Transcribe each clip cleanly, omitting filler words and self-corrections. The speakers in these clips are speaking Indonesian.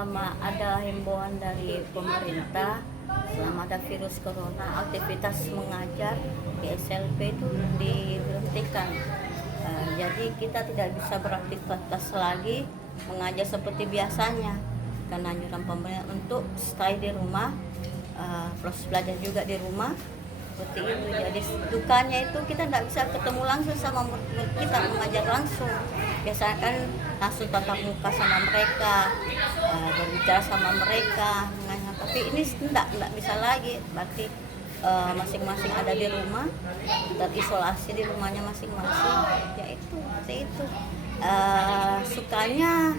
selama ada himbauan dari pemerintah, selama ada virus corona, aktivitas mengajar di SLP itu diberhentikan. Jadi kita tidak bisa beraktivitas lagi mengajar seperti biasanya karena anjuran pemerintah untuk stay di rumah, proses belajar juga di rumah seperti itu. Jadi dukanya itu kita tidak bisa ketemu langsung sama murid kita, mengajar langsung. Biasanya kan langsung tatap muka sama mereka, berbicara sama mereka, tapi ini tidak bisa lagi. Berarti masing-masing ada di rumah, terisolasi di rumahnya masing-masing. Ya itu, seperti itu. Sukanya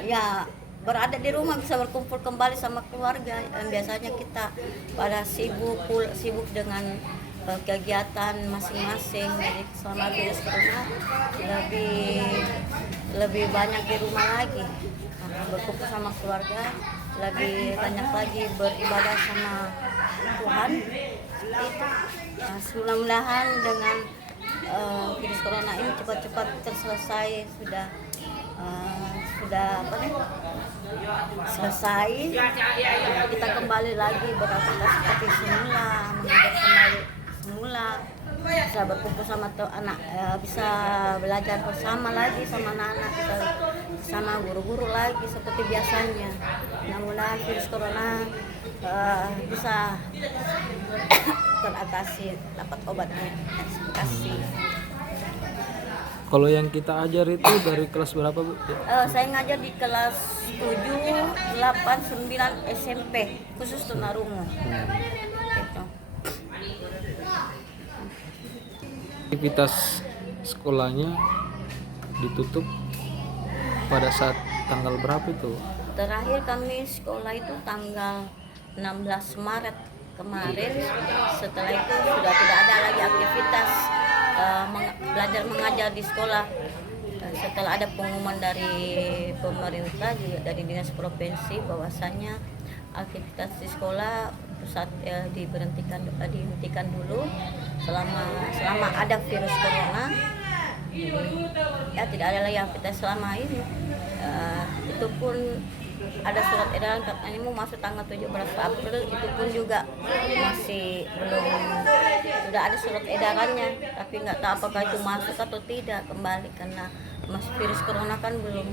ya berada di rumah, bisa berkumpul kembali sama keluarga. Biasanya kita pada sibuk dengan kegiatan masing-masing. Jadi selama virus corona lebih banyak di rumah lagi, berkumpul sama keluarga, lebih banyak lagi beribadah sama Tuhan. Itu mudah-mudahan dengan virus corona ini cepat-cepat terselesai, selesai, kita kembali lagi beraktivitas seperti semula, mengajar kembali semula, bisa berkumpul sama anak, bisa belajar bersama lagi sama anak-anak, bisa sama guru-guru lagi seperti biasanya. Mudah-mudahan virus corona bisa teratasi, dapat obatnya. Terima kasih. Kalau yang kita ajar itu dari kelas berapa, Bu? Saya ngajar di kelas 7, 8, 9 SMP, khusus tunarungu. Gitu. Aktivitas sekolahnya ditutup pada saat tanggal berapa itu? Terakhir kami sekolah itu tanggal 16 Maret kemarin. Setelah itu sudah tidak ada lagi aktivitas belajar mengajar di sekolah. Setelah ada pengumuman dari pemerintah, juga dari dinas provinsi, bahwasanya aktivitas di sekolah pusat dihentikan dulu selama ada virus corona. Ya tidak ada lagi aktivitas selama ini. Itu pun ada surat edaran katanya mau masuk tanggal 17 April, itu pun juga masih belum, sudah ada surat edarannya tapi nggak tahu apakah itu masuk atau tidak kembali karena masih virus corona kan belum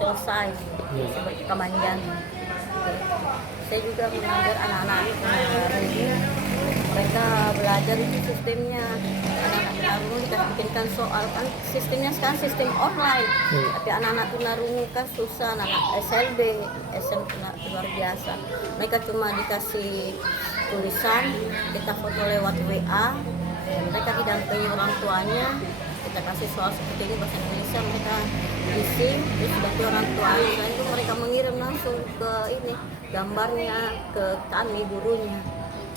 selesai seperti kemanjangan. Saya juga mengajar anak-anak ini, mereka belajar itu sistemnya anak-anak tunarungu dikasih bikinkan soal, kan sistemnya sekarang sistem online. Tapi anak-anak tunarungu kan susah, anak SLB, SMP luar biasa. Mereka cuma dikasih tulisan, kita foto lewat WA, mereka didampingi orang tuanya, kita kasih soal seperti ini bahasa Indonesia, mereka isi, terus bantu orang tuanya. Dan itu mereka mengirim langsung ke ini gambarnya ke kami gurunya.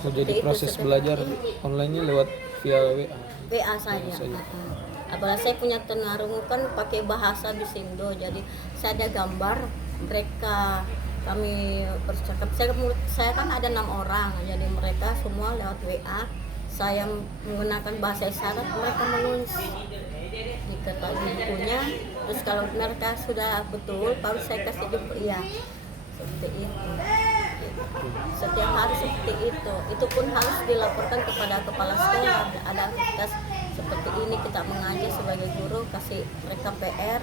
Jadi proses belajar online-nya lewat via WA saja. Apalagi saya punya tunarungu kan pakai bahasa Bisindo, jadi saya ada gambar mereka, kami bercakap. Saya kan ada 6 orang, jadi mereka semua lewat WA. Saya menggunakan bahasa isyarat, mereka menulis di kertas bukunya. Terus kalau mereka sudah betul, baru saya kasih jemput iya. Seperti itu. Setiap hari seperti itu pun harus dilaporkan kepada kepala sekolah. Ada aktivitas seperti ini, kita mengajar sebagai guru, kasih mereka PR.